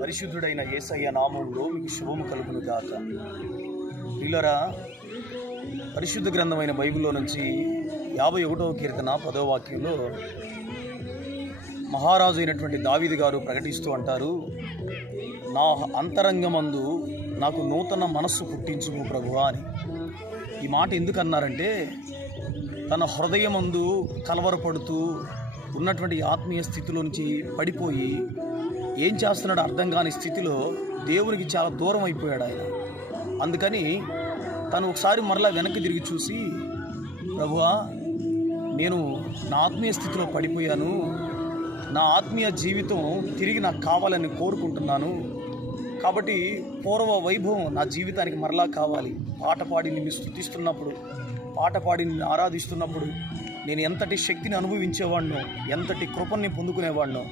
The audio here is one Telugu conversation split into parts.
పరిశుద్ధుడైన యేసయ్య నామంలో మీకు శుభము కలుగును గాక. పిల్లరా పరిశుద్ధ గ్రంథమైన బైబిల్లో నుంచి యాభై ఒకటవ కీర్తన పదో వాక్యంలో మహారాజు అయినటువంటి దావిది గారు ప్రకటిస్తూ అంటారు నా అంతరంగమందు నాకు నూతన మనస్సు పుట్టించుము ప్రభువా అని. ఈ మాట ఎందుకు అన్నారంటే తన హృదయమందు కలవరపడుతూ ఉన్నటువంటి ఆత్మీయ స్థితిలో నుంచి పడిపోయి ఏం చేస్తున్నాడు అర్థం కాని స్థితిలో దేవునికి చాలా దూరం అయిపోయాడు ఆయన. అందుకని తను ఒకసారి మరలా వెనక్కి తిరిగి చూసి ప్రభువా నేను నా ఆత్మీయ స్థితిలో పడిపోయాను. నా ఆత్మీయ జీవితం తిరిగి నాకు కావాలని కోరుకుంటున్నాను. కాబట్టి పూర్వ వైభవం నా జీవితానికి మరలా కావాలి. పాట పాడి నిన్ను స్థుతిస్తున్నప్పుడు పాట పాడి నిన్ను ఆరాధిస్తున్నప్పుడు నేను ఎంతటి శక్తిని అనుభవించేవాడినో ఎంతటి కృపని పొందుకునేవాడినో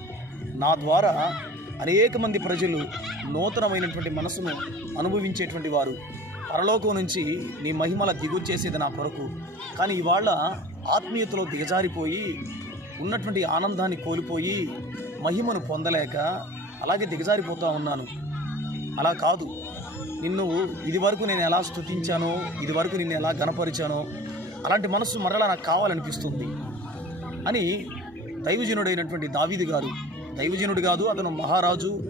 నా ద్వారా అనేక మంది ప్రజలు నూతనమైనటువంటి మనసును అనుభవించేటువంటి వారు. పరలోకం నుంచి నీ మహిమల దిగురు చేసేది నా కొరకు. కానీ ఇవాళ ఆత్మీయతలో దిగజారిపోయి ఉన్నటువంటి ఆనందాన్ని కోల్పోయి మహిమను పొందలేక అలాగే దిగజారిపోతూ ఉన్నాను. అలా కాదు. నిన్ను ఇది వరకు నేను ఎలా స్థుతించానో ఇది వరకు నిన్ను ఎలా గనపరిచానో అలాంటి మనస్సు మరలా నాకు కావాలనిపిస్తుంది అని దైవజనుడైనటువంటి దావీదు గారు దైవజనుడు కాదు అతను మహారాజు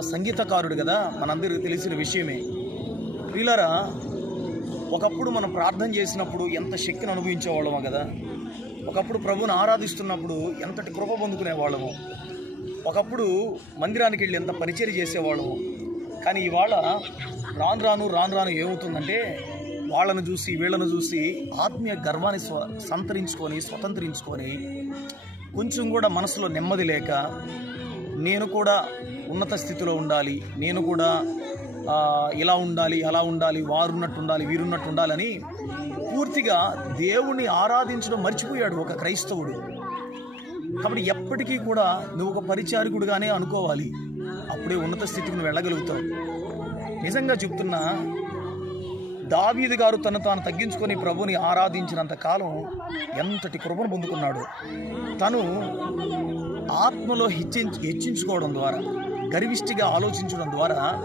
సంగీతకారుడు కదా. మనందరికీ తెలిసిన విషయమే. ప్రియులరా ఒకప్పుడు మనం ప్రార్థన చేసినప్పుడు ఎంత శక్తిని అనుభవించేవాళ్ళమో కదా. ఒకప్పుడు ప్రభుని ఆరాధిస్తున్నప్పుడు ఎంతటి కృప పొందుకునేవాళ్ళము. ఒకప్పుడు మందిరానికి వెళ్ళి ఎంత పరిచయం చేసేవాళ్ళము. కానీ ఇవాళ రాను రాను రాను రాను ఏమవుతుందంటే వాళ్ళను చూసి వీళ్ళను చూసి ఆత్మీయ గర్వాన్ని స్వ సంతరించుకొని స్వతంత్రించుకొని కొంచెం కూడా మనసులో నెమ్మది లేక నేను కూడా ఉన్నత స్థితిలో ఉండాలి నేను కూడా ఇలా ఉండాలి అలా ఉండాలి వారున్నట్టు ఉండాలి వీరున్నట్టు ఉండాలని పూర్తిగా దేవుణ్ణి ఆరాధించడం మర్చిపోయాడు ఒక క్రైస్తవుడు. కాబట్టి ఎప్పటికీ కూడా నువ్వు ఒక పరిచారకుడుగానే అనుకోవాలి. అప్పుడే ఉన్నత స్థితికి నువ్వు వెళ్ళగలుగుతావు. నిజంగా చెప్తున్నా దావీది గారు తను తాను తగ్గించుకొని ప్రభుని ఆరాధించినంత కాలం ఎంతటి కృపను పొందుకున్నాడు. తను ఆత్మలో హెచ్చించి హెచ్చించుకోవడం ద్వారా గర్విష్టిగా ఆలోచించడం ద్వారా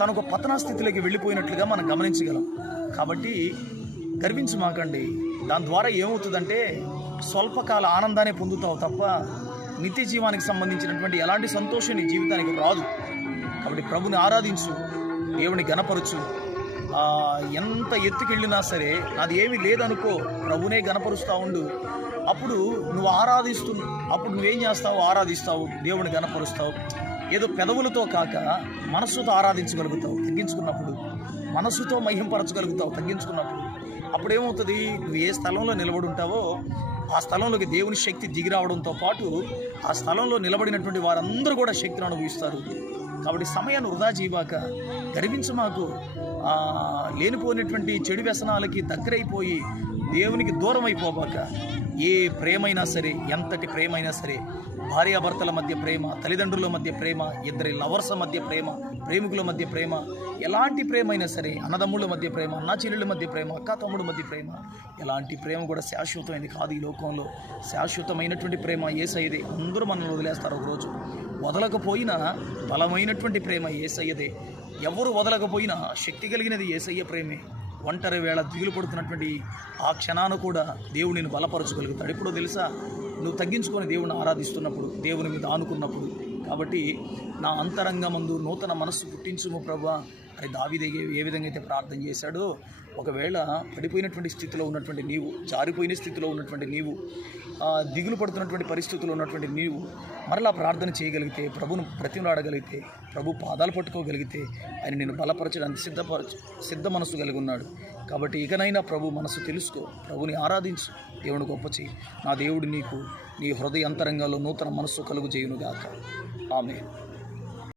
తను ఒక పతనా స్థితిలోకి వెళ్ళిపోయినట్లుగా మనం గమనించగలం. కాబట్టి గర్వించమాకండి. దాని ద్వారా ఏమవుతుందంటే స్వల్పకాల ఆనందాన్ని పొందుతావు తప్ప నిత్య జీవానికి సంబంధించినటువంటి ఎలాంటి సంతోషం నీ జీవితానికి రాదు. కాబట్టి ప్రభుని ఆరాధించు దేవుని గణపరచు ఎంత ఎత్తుకెళ్ళినా సరే అది ఏమీ లేదనుకో ప్రభునే గనపరుస్తూ ఉండు. అప్పుడు నువ్వు ఆరాధిస్తు అప్పుడు నువ్వేం చేస్తావు? ఆరాధిస్తావు దేవుని గనపరుస్తావు. ఏదో పెదవులతో కాక మనస్సుతో ఆరాధించగలుగుతావు తగ్గించుకున్నప్పుడు. మనస్సుతో మహింపరచగలుగుతావు తగ్గించుకున్నప్పుడు. అప్పుడేమవుతుంది? నువ్వు ఏ స్థలంలో నిలబడి ఉంటావో ఆ స్థలంలోకి దేవుని శక్తి దిగిరావడంతో పాటు ఆ స్థలంలో నిలబడినటువంటి వారందరూ కూడా శక్తిని అనుభవిస్తారు. కాబట్టి సమయాన్ని వృధా చేయబాక గర్వించు మాకు. లేనిపోయినటువంటి చెడు వ్యసనాలకి దగ్గరైపోయి దేవునికి దూరం అయిపోబాక ఏ ప్రేమైనా సరే ఎంతటి ప్రేమైనా సరే భార్యాభర్తల మధ్య ప్రేమ తల్లిదండ్రుల మధ్య ప్రేమ ఇద్దరి లవర్స్ మధ్య ప్రేమ ప్రేమికుల మధ్య ప్రేమ ఎలాంటి ప్రేమ అయినా సరే అన్నదమ్ముళ్ళ మధ్య ప్రేమ అన్నా చెల్లెళ్ళ మధ్య ప్రేమ అక్క తమ్ముడు మధ్య ప్రేమ ఎలాంటి ప్రేమ కూడా శాశ్వతమైనది కాదు ఈ లోకంలో. శాశ్వతమైనటువంటి ప్రేమ ఏసయ్యదే. అందరూ మనల్ని వదిలేస్తారు ఒకరోజు. వదలకపోయినా బలమైనటువంటి ప్రేమ ఏసయ్యదే. ఎవరు వదలకపోయినా శక్తి కలిగినది ఏసయ్య ప్రేమే. ఒంటరి వేళ దిగులు పడుతున్నటువంటి ఆ క్షణాన కూడా దేవుడు నేను బలపరచగలుగుతాడు. ఇప్పుడు తెలుసా? నువ్వు తగ్గించుకొని దేవుని ఆరాధిస్తున్నప్పుడు దేవుని మీద ఆనుకున్నప్పుడు. కాబట్టి నా అంతరంగమందు నూతన మనస్సు పుట్టించుము ప్రభా. అని దావిదే ఏ విధంగా అయితే ప్రార్థన చేశాడో ఒకవేళ పడిపోయినటువంటి స్థితిలో ఉన్నటువంటి నీవు జారిపోయిన స్థితిలో ఉన్నటువంటి నీవు దిగులు పడుతున్నటువంటి పరిస్థితుల్లో ఉన్నటువంటి నీవు మరలా ప్రార్థన చేయగలిగితే ప్రభును ప్రతిమలాడగలిగితే ప్రభు పాదాలు పట్టుకోగలిగితే ఆయన నేను బలపరచడానికి సిద్ధపరచ సిద్ధ మనసు కలిగి ఉన్నాడు. కాబట్టి ఇకనైనా ప్రభు మనసు తెలుసుకో ప్రభుని ఆరాధించు దేవుని గొప్ప చేయి. నా దేవుడు నీకు నీ హృదయ అంతరంగాల్లో నూతన మనస్సు కలుగు చేయునుగాక. ఆమె